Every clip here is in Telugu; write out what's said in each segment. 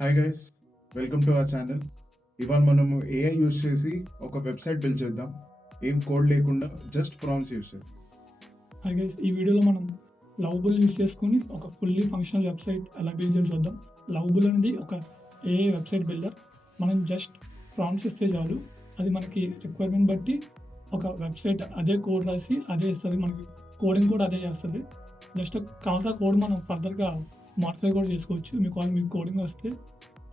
Hi guys, welcome to our channel. ఇవాళ మనము ఏఐ యూజ్ చేసి ఒక వెబ్సైట్ బిల్డ్ చేద్దాం. ఏం కోడ్ లేకుండా జస్ట్ ప్రాంప్ట్స్ యూజ్ చేసి. హాయ్ గైస్, ఈ వీడియోలో మనం లవబుల్ యూస్ చేసుకొని ఒక ఫుల్లీ ఫంక్షనల్ వెబ్సైట్ ఎలా బిల్డ్ చేసి చూద్దాం. లవబుల్ అనేది ఒక ఏఐ వెబ్సైట్ బిల్డర్. మనం జస్ట్ ప్రాంప్ట్స్ ఇస్తే చాలు, అది మనకి రిక్వైర్మెంట్ బట్టి ఒక వెబ్సైట్ అదే కోడ్ రాసి అదే ఇస్తుంది. మనకి కోడింగ్ కూడా అదే చేస్తుంది. జస్ట్ కావాల్సిన కోడ్ మనం ఫర్దర్గా మాడిఫై కూడా చేసుకోవచ్చు. మీకు కోడింగ్ వస్తే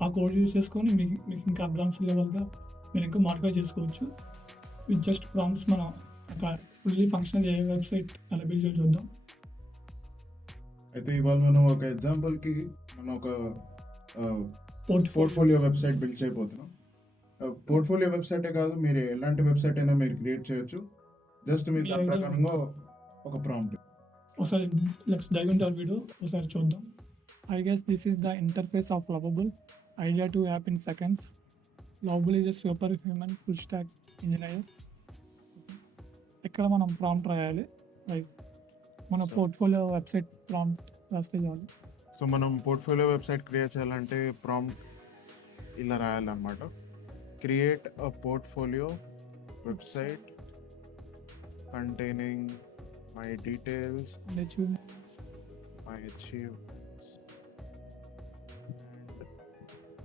ఆ కోడ్ యూస్ చేసుకొని మీకు ఇంకా అడ్వాన్స్ లెవెల్గా మీరు ఇంకా మాడిఫై చేసుకోవచ్చు. విత్ జస్ట్ ప్రాంప్ట్స్ మనం ఒక ఫుల్లీ ఫంక్షనల్ ఏ వెబ్సైట్ ఎలా బిల్డ్ చేసి చూద్దాం. అయితే ఇవాళ మనం ఒక ఎగ్జాంపుల్కి మనం ఒక పోర్ట్ఫోలియో వెబ్సైట్ బిల్డ్ చేయబోతున్నాం. పోర్ట్ఫోలియో వెబ్సైటే కాదు, మీరు ఎలాంటి వెబ్సైట్ అయినా మీరు క్రియేట్ చేయొచ్చు. జస్ట్ మీరు దాని ప్రకారంగా ఒక ప్రాంప్ట్. ఒకసారి let's dive into our video ఒకసారి చూద్దాం. I guess this is the interface of Lovable. Idea to app in seconds. Lovable is a superhuman full stack engineer. ఇక్కడ మనం ప్రాంప్ట్ రాయాలి. లైక్ మన పోర్ట్ఫోలియో వెబ్సైట్ ప్రాంప్ట్ రాస్తే చాలు. సో మనం పోర్ట్ఫోలియో వెబ్సైట్ క్రియేట్ చేయాలంటే ప్రాంప్ట్ ఇలా రాయాలన్నమాట. Create a portfolio website containing my details, my achievements,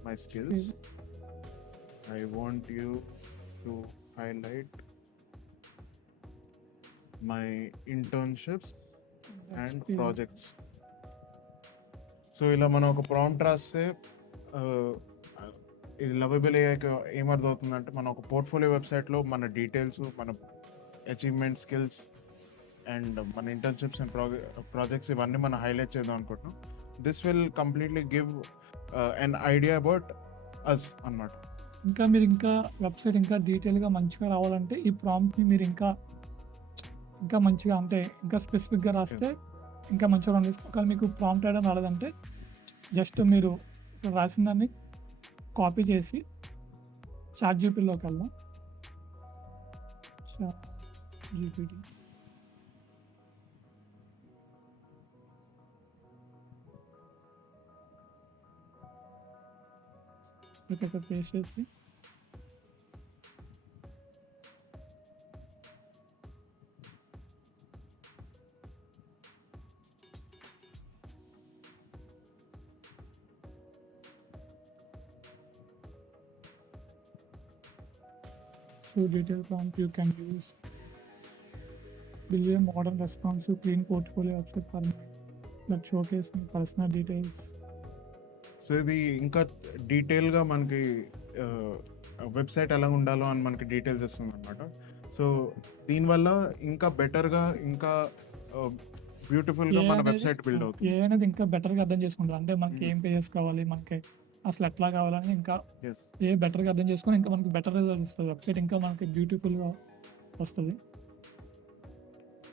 my skills. I want you to highlight my internships and projects. So ఇలా మనం ఒక ప్రాంప్ట్ రాస్తే ఇది లవబుల్ అయ్యాక ఏమర్థమవుతుందంటే, మనం ఒక పోర్ట్ఫోలియో వెబ్సైట్లో మన డీటెయిల్స్, మన అచీవ్మెంట్, స్కిల్స్ అండ్ మన ఇంటర్న్షిప్స్ అండ్ ప్రాజెక్ట్స్ ఇవన్నీ మనం హైలైట్ చేద్దాం అనుకుంటున్నాం. This will completely give an idea about us అన్నమాట. ఇంకా మీరు ఇంకా వెబ్సైట్ ఇంకా డీటెయిల్గా మంచిగా రావాలంటే ఈ ప్రాంప్ట్ని మీరు ఇంకా మంచిగా, అంటే ఇంకా స్పెసిఫిక్గా రాస్తే ఇంకా మంచిగా రన్ చేసుకో. ఒకవేళ మీకు ప్రాంప్ట్ రాయడం రాలేదంటే జస్ట్ మీరు రాసిన దాన్ని కాపీ చేసి చాట్ జీపీటీలోకి వెళ్దాం. జీపీటీ ఇక్కడ పేస్ట్ చేసి detail prompt you can use. Build a modern responsive clean portfolio website for me that showcase my personal details. So ఇది ఇంకా డీటెయిల్గా మనకి వెబ్సైట్ ఎలా ఉండాలో అని మనకి డీటెయిల్స్ ఇస్తుంది అనమాట. సో దీనివల్ల ఇంకా బెటర్గా, ఇంకా బ్యూటిఫుల్గా మన వెబ్సైట్ బిల్డ్ అవుతుంది. ఏదైనా ఇంకా బెటర్గా అర్థం చేసుకుంటారు. అంటే మనకి ఏం పేజెస్ కావాలి, మనకి అసలు ఎట్లా కావాలని ఇంకా బెటర్గా అర్థం చేసుకొని ఇంకా మనకి బెటర్ రిజల్ట్ ఇస్తుంది. వెబ్సైట్ ఇంకా మనకి బ్యూటిఫుల్గా వస్తుంది.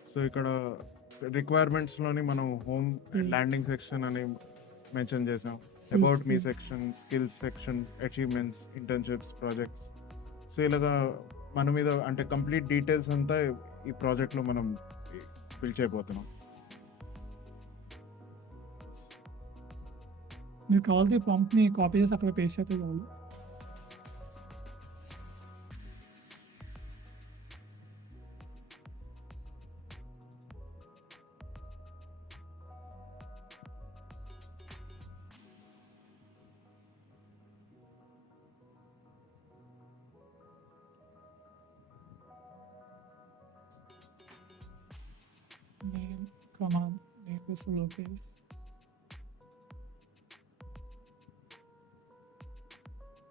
సో ఇక్కడ రిక్వైర్మెంట్స్లోని మనం హోమ్ ల్యాండింగ్ సెక్షన్ అని మెన్షన్ చేసాం. About me section, skills section, achievements, internships, projects. So ఇలాగా మన మీద అంటే కంప్లీట్ డీటెయిల్స్ అంతా ఈ ప్రాజెక్ట్లో మనం బిల్డ్ చేయబోతున్నాం. మీరు కావాల్సిన ప్రాంప్ట్ని కాపీ చేసి అక్కడ పేస్ట్ చేస్తే కావాలి. name command name is location.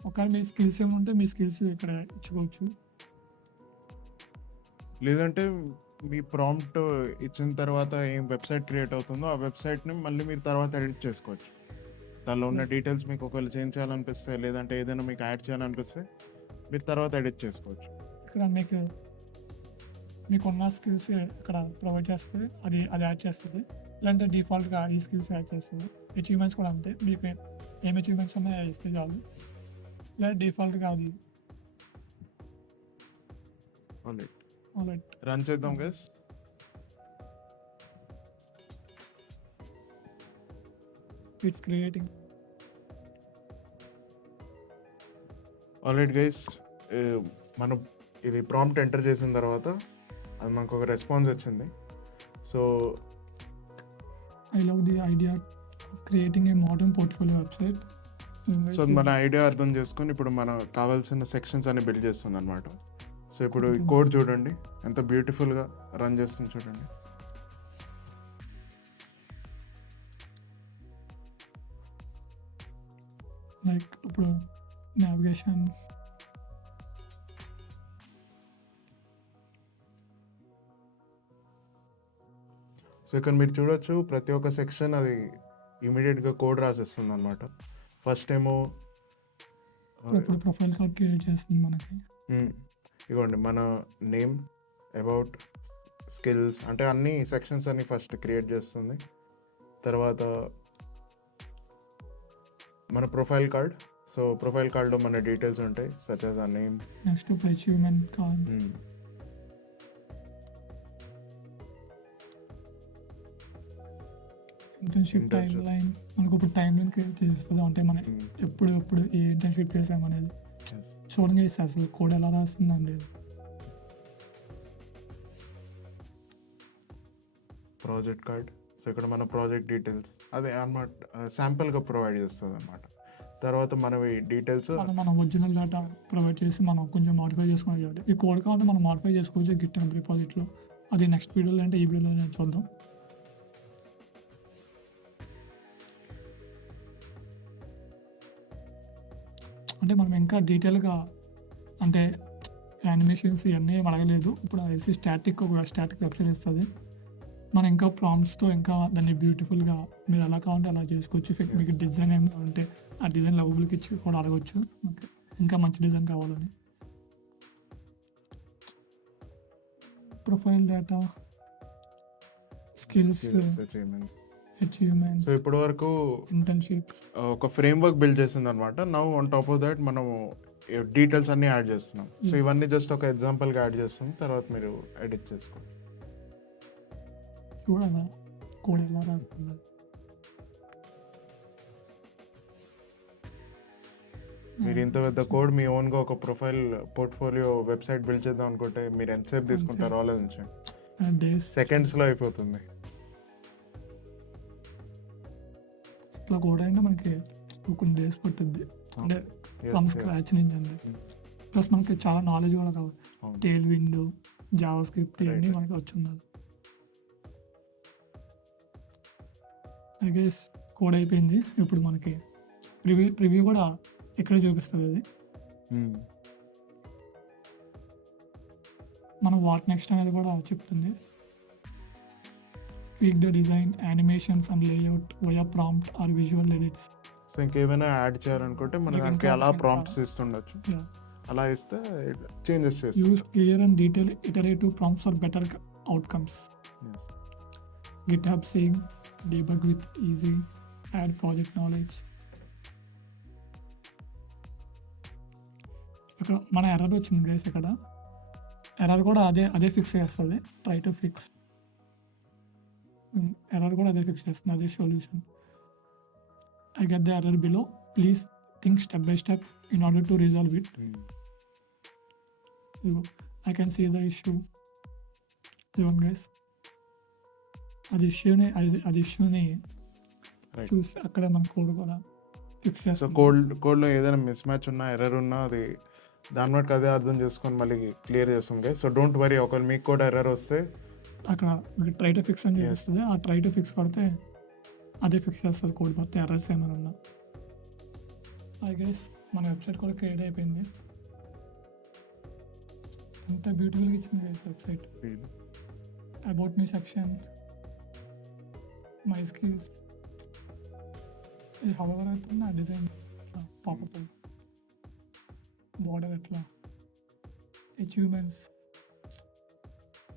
ఒకవేళ మీ స్కిల్స్ ఏముంటే మీ స్కిల్స్ ఇక్కడ ఇచ్చుకోవచ్చు. లేదంటే మీ ప్రాంప్ట్ ఇచ్చిన తర్వాత ఏం వెబ్సైట్ క్రియేట్ అవుతుందో ఆ వెబ్సైట్ని మళ్ళీ మీరు తర్వాత ఎడిట్ చేసుకోవచ్చు. దానిలో ఉన్న డీటెయిల్స్ మీకు ఒకవేళ చేంజ్ చేయాలనిపిస్తే, లేదంటే ఏదైనా మీకు యాడ్ చేయాలనిపిస్తే మీరు తర్వాత ఎడిట్ చేసుకోవచ్చు. ఇక్కడ మీకున్న స్కిల్స్ ఇక్కడ ప్రొవైడ్ చేస్తుంది, అది యాడ్ చేస్తుంది. లేదంటే డిఫాల్ట్గా ఈ స్కిల్స్ యాడ్ చేస్తుంది. అచీవ్మెంట్స్ కూడా అంతే, మీకు ఏం అచీవ్మెంట్స్ ఉన్నాయో ఇస్తే చాలు. లేదా డిఫాల్ట్గా అది రన్ చేద్దాం guys. it's creating. Alright guys, మనం ఇది ప్రాంప్ట్ ఎంటర్ చేసిన తర్వాత అది మనకు ఒక రెస్పాన్స్ వచ్చింది. So I love the idea of creating a modern portfolio website. మన ఐడియా అర్థం చేసుకొని ఇప్పుడు మనం కావాల్సిన సెక్షన్స్ అన్ని బిల్డ్ చేస్తుంది అనమాట. సో ఇప్పుడు ఈ కోడ్ చూడండి ఎంత బ్యూటిఫుల్గా రన్ చేస్తుంది చూడండి. లైక్ ఇప్పుడు నావిగేషన్, సో ఇక్కడ మీరు చూడొచ్చు ప్రతి ఒక్క సెక్షన్ అది ఇమీడియట్గా కోడ్ రాసేస్తుంది అనమాట. ఫస్ట్ ఏమో ఇప్పుడు ప్రొఫైల్ కార్డ్ క్రియేట్ చేస్తుంది మనకి. ఇవ్వండి మన నేమ్, అబౌట్, స్కిల్స్ అంటే అన్ని సెక్షన్స్ అన్ని ఫస్ట్ క్రియేట్ చేస్తుంది. తర్వాత మన ప్రొఫైల్ కార్డ్, సో ప్రొఫైల్ కార్డ్లో మన డీటెయిల్స్ ఉంటాయి సచ్ యాజ్ ఆ నేమ్. నెక్స్ట్ ఇప్పుడు achievement card, internship time line, మనకు ఒక టైం లైన్ క్రియేట్ చేస్తుంది. అంటే మనం ఎప్పుడు ఏ ఇంటర్న్షిప్ చేసామనేది చూడండి. అసలు కోడ్ ఎలా రాస్తుందండి. ప్రాజెక్ట్ కార్డ్, సో ఇక్కడ మన ప్రాజెక్ట్ డీటెయిల్స్ అదే అన్నమాట శాంపుల్గా ప్రొవైడ్ చేస్తుంది అనమాట. తర్వాత మనవి డీటెయిల్స్ మనం ఒరిజినల్ డేటా ప్రొవైడ్ చేసి మనం కొంచెం మాడిఫై చేసుకోవాలి. ఈ కోడ్ కావాలంటే మనం మాడిఫై చేసుకోవచ్చు గిట్ హబ్ రిపాజిటరీలో. అది నెక్స్ట్ వీడియోలో అంటే ఈ వీడియోలో చూద్దాం. అంటే మనం ఇంకా డీటెయిల్గా అంటే యానిమేషన్స్ ఇవన్నీ ఏం అడగలేదు. ఇప్పుడు అది స్టాటిక్ వెబ్సైట్ ఇస్తుంది. మనం ఇంకా ప్రాంప్ట్స్తో ఇంకా దాన్ని బ్యూటిఫుల్గా మీరు ఎలా కావాలంటే అలా చేసుకోవచ్చు. మీకు డిజైన్ ఏమి ఉంటే ఆ డిజైన్ లవబుల్కి ఇచ్చి కూడా అడగవచ్చు. ఓకే, ఇంకా మంచి డిజైన్ కావాలని. Profile data, skills, achievements. So ఇప్పటి వరకు ఇంటర్న్షిప్ ఒక ఫ్రేమ్ వర్క్ బిల్డ్ చేసింది అనమాట. Now on top of that మనము డీటెయిల్స్ అన్ని యాడ్ చేస్తున్నాం. సో ఇవన్నీ జస్ట్ ఒక ఎగ్జాంపుల్గా యాడ్ చేస్తాం, తర్వాత మీరు ఎడిట్ చేసుకోండి. చూడాలా కోడ్ ఎలా రాస్తుంది. మీరు ఇంత పెద్ద కోడ్ మీ ఓన్గా ఒక ప్రొఫైల్ పోర్ట్ఫోలియో వెబ్సైట్ బిల్డ్ చేద్దాం అనుకుంటే మీరు ఎంతసేపు తీసుకుంటారో ఆలోచించండి. సెకండ్స్లో అయిపోతుంది. ఇట్లా కోడ్ అంటే మనకి కొన్ని డేస్ పట్టుద్ది. అంటే ఫ్రమ్ స్క్రాచ్ నుంచి అండి. ప్లస్ మనకి చాలా నాలెడ్జ్ కూడా కావాలి. టేల్ విండ్, జావా స్క్రిప్ట్ ఇవన్నీ మనకి వచ్చి ఉండాలి. ఐ గెస్ కోడ్ అయిపోయింది. ఇప్పుడు మనకి ప్రివ్యూ కూడా ఇక్కడే చూపిస్తుంది. అది మనం వాట్ నెక్స్ట్ అనేది కూడా చెప్తుంది. Tweak the design, animations and layout via prompt or visual edits. So ఇంకేమైనా యాడ్ చేయాలనుకుంటే మన దానికి అలా ప్రాంప్ట్స్ ఇస్తుండొచ్చు. అలా ఇస్తే చేంజెస్ చేస్తాం. Use clear and detail iterative prompts for better outcomes. GitHub saying debug with easy, add project knowledge. ఇక్కడ మన ఎర్రర్ వచ్చింది గైస్. ఇక్కడ ఎర్రర్ కూడా అదే ఫిక్స్ చేస్తుంది. ట్రై టు ఫిక్స్ ఎర్రర్ కూడా అదే ఫిక్స్ చేస్తుంది, అదే solution. I get the error below. Please think step by step in order to resolve it. I can see the issue. Even guys, అది ఇష్యూని చూసి అక్కడ మన కోడ్ కూడా ఫిక్స్ సో చేస్తాం. కోడ్లో ఏదైనా మిస్ మ్యాచ్ ఉన్నా, ఎర్రర్ ఉన్నా అది దాని బట్టి అదే అర్థం చేసుకొని మళ్ళీ క్లియర్ చేస్తాం గైస్. సో డోంట్ వరీ, ఒకవేళ మీకు కూడా ఎర్రర్ వస్తే అక్కడ ట్రై టు ఫిక్స్ అని చూపిస్తుంది. ఆ ట్రై టు ఫిక్స్ పడితే అదే ఫిక్స్ చేస్తుంది కోడ్ మొత్తం ఎర్రర్స్ ఏమైనా ఉన్నా. ఐ గెస్ మన వెబ్సైట్ కూడా క్రియేట్ అయిపోయింది. ఎంత బ్యూటిఫుల్గా ఇచ్చింది website. About me section, my skills, ఇది హవర్ అవుతుంది. ఆ డిజైన్ పాపప్ బార్డర్ ఎట్లా, అచీవ్మెంట్స్,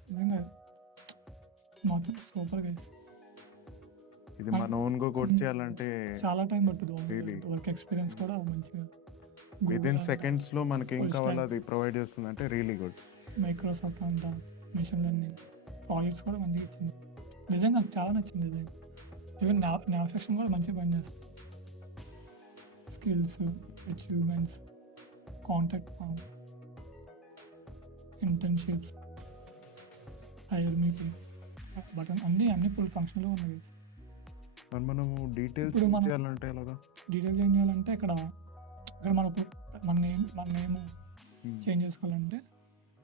నిజంగా మొత్తం సూపర్గా. ఇది మన ఓన్గా కోడ్ చేయాలంటే చాలా టైం పడుతుంది. వర్క్ ఎక్స్పీరియన్స్ కూడా మంచిగా విదిన్ సెకండ్స్లో మనకి ఏం కావాలో అది ప్రొవైడ్ చేస్తుంది. అంటే రియలీ గుడ్. మైక్రోసాఫ్ట్ అంట, మిషన్ లెర్నింగ్ ప్రాజెక్ట్స్ కూడా మంచిగా ఇచ్చింది. నిజంగా నాకు చాలా నచ్చింది డిజైన్. ఈవెన్ నావ్ సెక్షన్ కూడా మంచిగా పనిచేస్తుంది. Skills, achievements, contact form, internships, hire మీకు బటన్ అన్నీ ఫుల్ ఫంక్షన్లో ఉన్నాయి. మరి మనము డీటెయిల్స్ ఇప్పుడు మనం- చేయాలంటే ఎలాగా? డీటెయిల్స్ ఏం చేయాలంటే ఇక్కడ మనకు మన నేమ్ చేంజ్ చేసుకోవాలంటే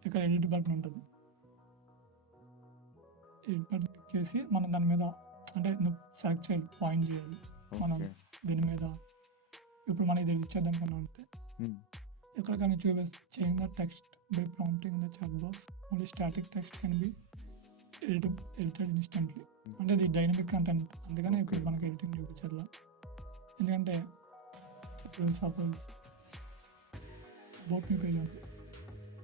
ఇక్కడ ఎడిట్ బటన్ ఉంటుంది. ఎడిట్ బటన్ క్లిక్ చేసి మనం దాని మీద అంటే నువ్వు సెలెక్ట్ చేయాలి, పాయింట్ చేయాలి మనం ఓకే. దీని మీద. ఇప్పుడు మనం ఇది ఎడిట్ చేద్దాం అనుకున్నాం అంటే ఇక్కడ కానీ change the text by prompting the chat box, only static text can be edited instantly. అంటే ఇది డైనమిక్ కంటెంట్, అందుకని ఇప్పుడు Okay. మనకి ఎడిటింగ్ చూపించాలి. ఎందుకంటే ఇప్పుడు సపోజ్ అబౌట్ మీ పేజ్ ఉంది,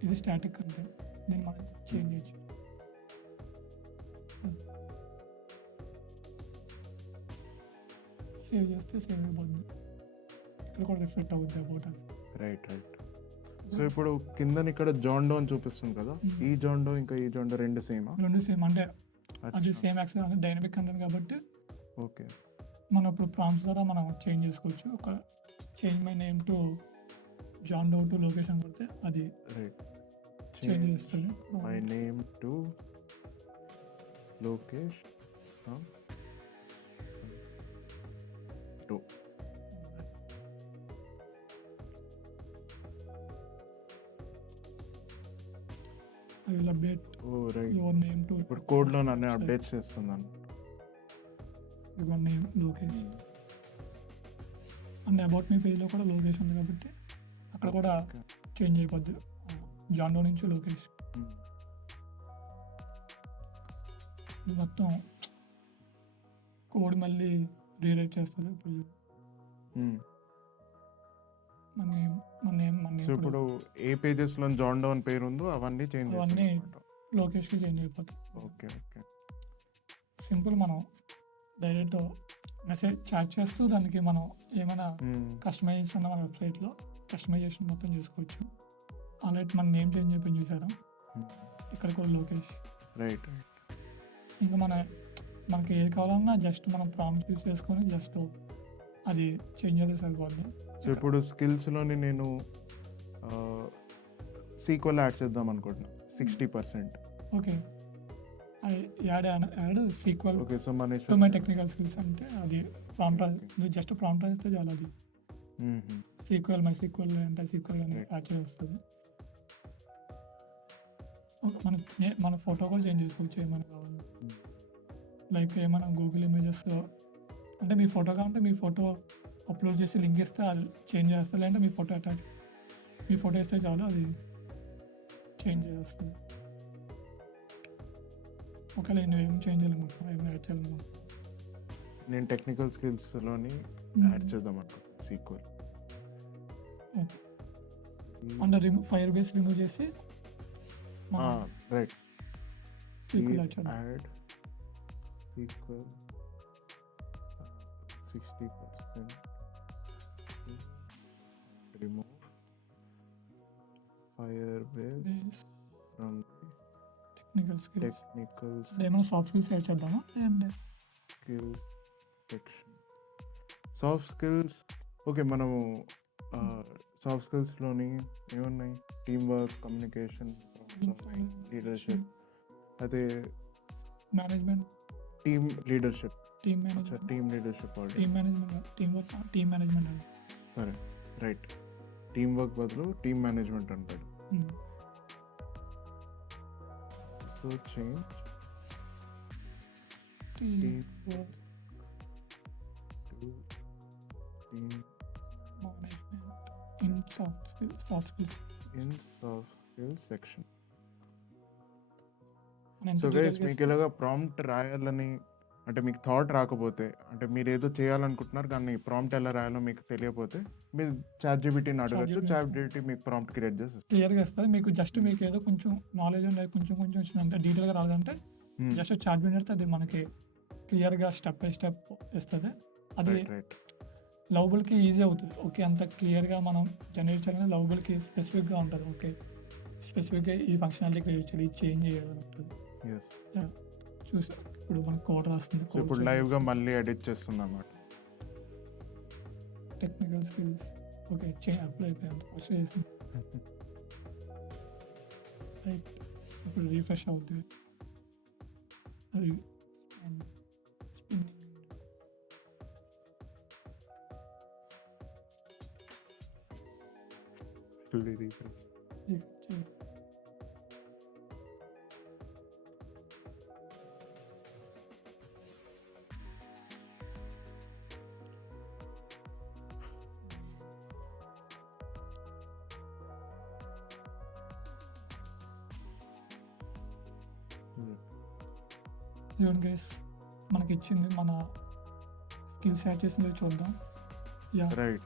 ఇది స్టాటిక్ కంటెంట్, దీన్ని మనం చేంజ్ చేయొచ్చు. సేవ్ చేస్తే సేవ్ అయిపోద్ది, ఇక్కడ కూడా రిఫ్లెక్ట్ అవుద్ది అబౌట్ అది. రైట్. సో ఇప్పుడు కింద ఇక్కడ జాండో అని చూపిస్తుంది కదా, ఈ జాండో ఇంకా ఈ జాండో రెండు సేమా? రెండు సేమ్, అంటే అది సేమ్ యాక్సెస్ అంటే డైనమిక్ కంటెంట్ కాబట్టి ఓకే. మనం ఇప్పుడు ప్రాంప్ట్స్ ద్వారా మనం చేంజ్ చేసుకోవచ్చు. ఒక change my name to John Doe to location కొడితే అది రైట్. చేంజ్ చేస్తుంది. My name to Lokesh to. I will update oh right. Your name to ఇప్పుడు కోడ్లో నన్ను అప్డేట్ చేస్తున్నాను. Your name Lokesh. And about me పేజ్లో కూడా లొకేషన్ ఉంది కాబట్టి అక్కడ కూడా Okay. చేంజ్ అయిపోద్ది, జాన్ డో నుంచి లోకేష్. ఇది మొత్తం కోడ్ మళ్ళీ రీరైట్ చేస్తుంది. ఇప్పుడు మన సో ఇప్పుడు ఏ పేజెస్ లో జాన్ డౌన్ పేరు ఉందో అవన్నీ చేంజ్ అవన్నీ లోకేష్కి చేంజ్ అయిపోతుంది. ఓకే. సింపుల్, మనం డైరెక్ట్ మెసేజ్ చాట్ చేస్తూ దానికి మనం ఏమైనా కస్టమైజేషన్ ఉన్న మన వెబ్సైట్లో కస్టమైజేషన్ మొత్తం చేసుకోవచ్చు. ఆల్రెడీ మన నేమ్ చేంజ్ అయిపోయి చూసారా, ఇక్కడ కూడా లోకేష్. రైట్. ఇంకా మనకి ఏది కావాలన్నా జస్ట్ మనం ప్రాంప్ట్ యూస్ చేసుకొని జస్ట్ అది చేంజ్ చేస్తే సరిపోద్ది. సో ఇప్పుడు స్కిల్స్ లోని నేను సీక్వెల్ యాడ్ చేద్దాం అనుకుంటున్నా 60%. Okay, add sequel okay. So మన టు మై టెక్నికల్ స్కిల్స్ అంటే అది ప్రాంప్ట్, నువ్వు జస్ట్ ప్రాంప్ట్ ఇస్తే చాలు, అది సీక్వెల్ మై సీక్వెల్ అంటే సీక్వెల్ అని యాడ్ చేస్తుంది. మన ఫోటో కూడా చేంజ్ చేసుకోవచ్చు ఏమైనా కావాలి. లైక్ ఏమైనా గూగుల్ ఇమేజెస్ అంటే మీ ఫోటో కావాలంటే మీ ఫోటో అప్లోడ్ చేసి లింక్ ఇస్తే అది చేంజ్ చేస్తుంది, లేదంటే మీ ఫోటో ఇస్తే చాలు అది చేంజ్ చేస్తుంది. ఒకవేళ నువ్వు ఏం చేంజ్ చేయాలనుకుంటున్నావు, ఏమైనా యాడ్ చేయాలనుకుంటున్నావు, నేను టెక్నికల్ స్కిల్స్ లోని యాడ్ చేద్దాం అనుకుంటున్నా సీక్వెల్. అంటే ఫైర్ బేస్ రిమూవ్ చేసి రైట్. సీక్వెల్ యాడ్ చేద్దాం. Add sequel 60%. Remove Firebase from technical skills technical ఏమైనా సాఫ్ట్ స్కిల్స్ యాడ్ చేద్దామా, లేదంటే skills section. Soft skills okay. మనము సాఫ్ట్ స్కిల్స్లోని ఏమున్నాయి? Team work, communication, leadership. అదే management, team leadership. Team management, team leadership team management, team work, team management అని. సరే రైట్. టీమ్ వర్క్ బదులు టీమ్ మేనేజ్మెంట్ అంటాడు. So change team work to team management in soft skills in soft skills section. మనం ఎంత సో గైస్ detail మీకు ఇలాగా ప్రాంప్ట్ రాయాలని అంటే మీకు థాట్ రాకపోతే, అంటే మీరు ఏదో చేయాలనుకుంటున్నారు కానీ ప్రాంప్ట్ ఎలా రాయాలో మీకు తెలియకపోతే మీరు ChatGPTని అడగచ్చు. ChatGPT మీకు ప్రాంప్ట్ క్రియేట్ చేసి ఇస్తుంది. క్లియర్గా ఇస్తుంది. మీకు జస్ట్ మీకు ఏదో కొంచెం నాలెడ్జ్ ఉండే కొంచెం వచ్చిందంటే డీటెయిల్గా రావాలంటే జస్ట్ చాట్ పెడితే అది మనకి క్లియర్గా స్టెప్ బై స్టెప్ ఇస్తుంది. అది రైట్. లవబుల్కి ఈజీ అవుతుంది. ఓకే, అంత క్లియర్గా మనం జనరేట్ చేయాలని లవబుల్కి స్పెసిఫిక్గా ఉంటుంది. ఓకే, స్పెసిఫిక్గా ఈ ఫంక్షనాలిటీ క్రియేట్ చేయాలి, ఇది చేంజ్ చేయాలని ఉంటుంది. ఎస్. చూసా ఇప్పుడు మనకు కోడ్ రాస్తుంది. సో ఇప్పుడు లైవ్ గా మళ్ళీ ఎడిట్ చేస్తుంది అన్నమాట. టెక్నికల్ స్కిల్స్ ఓకే అప్లై అయిపోయింది. ఫస్ట్ చేసింది రైట్ ఇప్పుడు రీఫ్రెష్ అవుతుంది అది spinning. Fully refresh. చేయి. చూడండి గైస్ మనకి ఇచ్చింది మన స్కిల్స్ యాడ్ చేసింది చూద్దాం. Yeah right.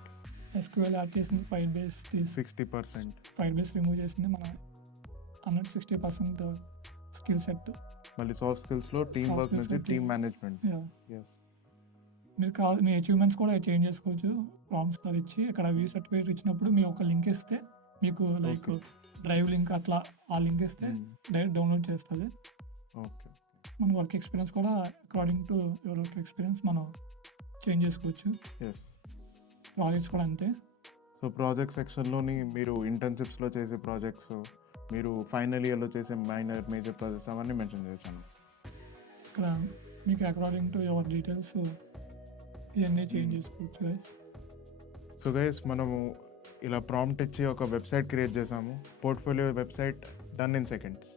ఎస్క్యూఎల్ యాడ్ చేసింది, file base 60%. File base remove చేసింది, మన అన్నట్టు 60% స్కిల్ సెట్. మళ్ళీ సాఫ్ట్ స్కిల్స్లో టీమ్ Soft వర్క్ skills నుంచి లో టీమ్ మేనేజ్మెంట్. Yeah yes. మీరు కావాలి మీ అచీవ్మెంట్స్ కూడా చేంజ్ చేసుకోవచ్చు. ప్రాంప్ట్స్ అది ఇచ్చి ఇక్కడ వీ సర్టిఫికేట్ ఇచ్చినప్పుడు మీరు ఒక లింక్ ఇస్తే మీకు లైక్ Okay. డ్రైవ్ లింక్ అట్లా ఆ లింక్ ఇస్తే డైరెక్ట్ డౌన్లోడ్ చేస్తుంది. ఓకే. మన వర్క్ ఎక్స్పీరియన్స్ కూడా according to your work experience మనం చేంజ్ చేసుకోవచ్చు. ఎస్. ప్రాజెక్ట్స్ కూడా అంతే. సో ప్రాజెక్ట్ సెక్షన్లోని మీరు ఇంటర్న్షిప్స్లో చేసే ప్రాజెక్ట్స్, మీరు ఫైనల్ ఇయర్లో చేసే మేజర్ ప్రాజెక్ట్స్ అవన్నీ మెన్షన్ చేశాను. ఇక్కడ మీకు అకార్డింగ్ టు యువర్ డీటెయిల్స్ ఇవన్నీ చేంజ్ చేసుకోవచ్చు guys. సో గైస్ మనము ఇలా ప్రాంప్ట్ ఇచ్చి ఒక వెబ్సైట్ క్రియేట్ చేసాము. Portfolio website done in seconds.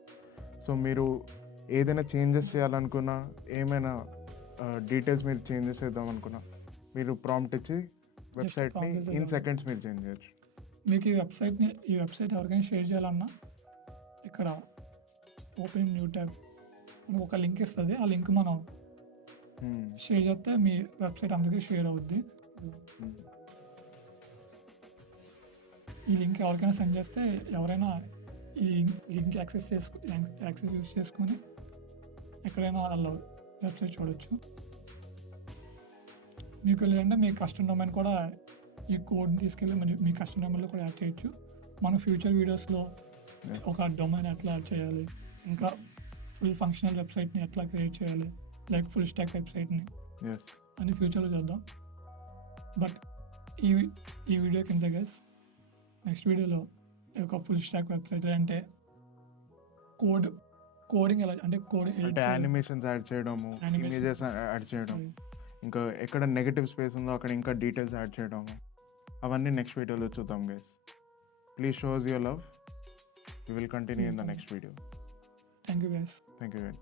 So మీరు ఏదైనా చేంజెస్ చేయాలనుకున్నా, ఏమైనా డీటెయిల్స్ మీరు చేంజెస్ చేద్దాం అనుకున్నా, మీరు ప్రాంప్ట్ ఇచ్చి వెబ్సైట్ని prompt ఇన్ చేద్దాం. సెకండ్స్ మీరు చేంజ్ చేయొచ్చు. మీకు ఈ వెబ్సైట్ ఎవరికైనా షేర్ చేయాలన్నా ఇక్కడ ఓపెన్ న్యూ ట్యాబ్ మనకు ఒక లింక్ ఇస్తుంది. ఆ లింక్ మనం షేర్ చేస్తే మీ వెబ్సైట్ అందరికీ షేర్ అవుద్ది. ఈ లింక్ ఎవరికైనా సెండ్ చేస్తే ఎవరైనా ఈ లింక్ యాక్సెస్ యూస్ చేసుకొని ఎక్కడైనా వాళ్ళ వెబ్సైట్ చూడొచ్చు. మీకు లేదంటే మీ కస్టమర్ డొమైన్ కూడా ఈ కోడ్ని తీసుకెళ్ళి మీ కస్టమర్ డొమైన్లో కూడా యాడ్ చేయొచ్చు. మన ఫ్యూచర్ వీడియోస్లో ఒక డొమైన్ ఎట్లా యాడ్ చేయాలి, ఇంకా ఫుల్ ఫంక్షనల్ వెబ్సైట్ని ఎట్లా క్రియేట్ చేయాలి, లైక్ ఫుల్ స్టాక్ వెబ్సైట్ని ఎస్. అని ఫ్యూచర్లో చేద్దాం. బట్ ఈ వీడియో కింద గైస్ నెక్స్ట్ వీడియోలో ఒక ఫుల్ స్టాక్ వెబ్సైట్ అంటే కోడింగ్ ఎలా అంటే అంటే యానిమేషన్స్ యాడ్ చేయడము, Animations. ఇమేజెస్ యాడ్ చేయడం, ఇంకా ఎక్కడ నెగటివ్ స్పేస్ ఉందో అక్కడ ఇంకా డీటెయిల్స్ యాడ్ చేయడము, అవన్నీ నెక్స్ట్ వీడియోలో చూద్దాం guys. Please shows your love. We will continue in the next video. Thank you guys. Thank you guys.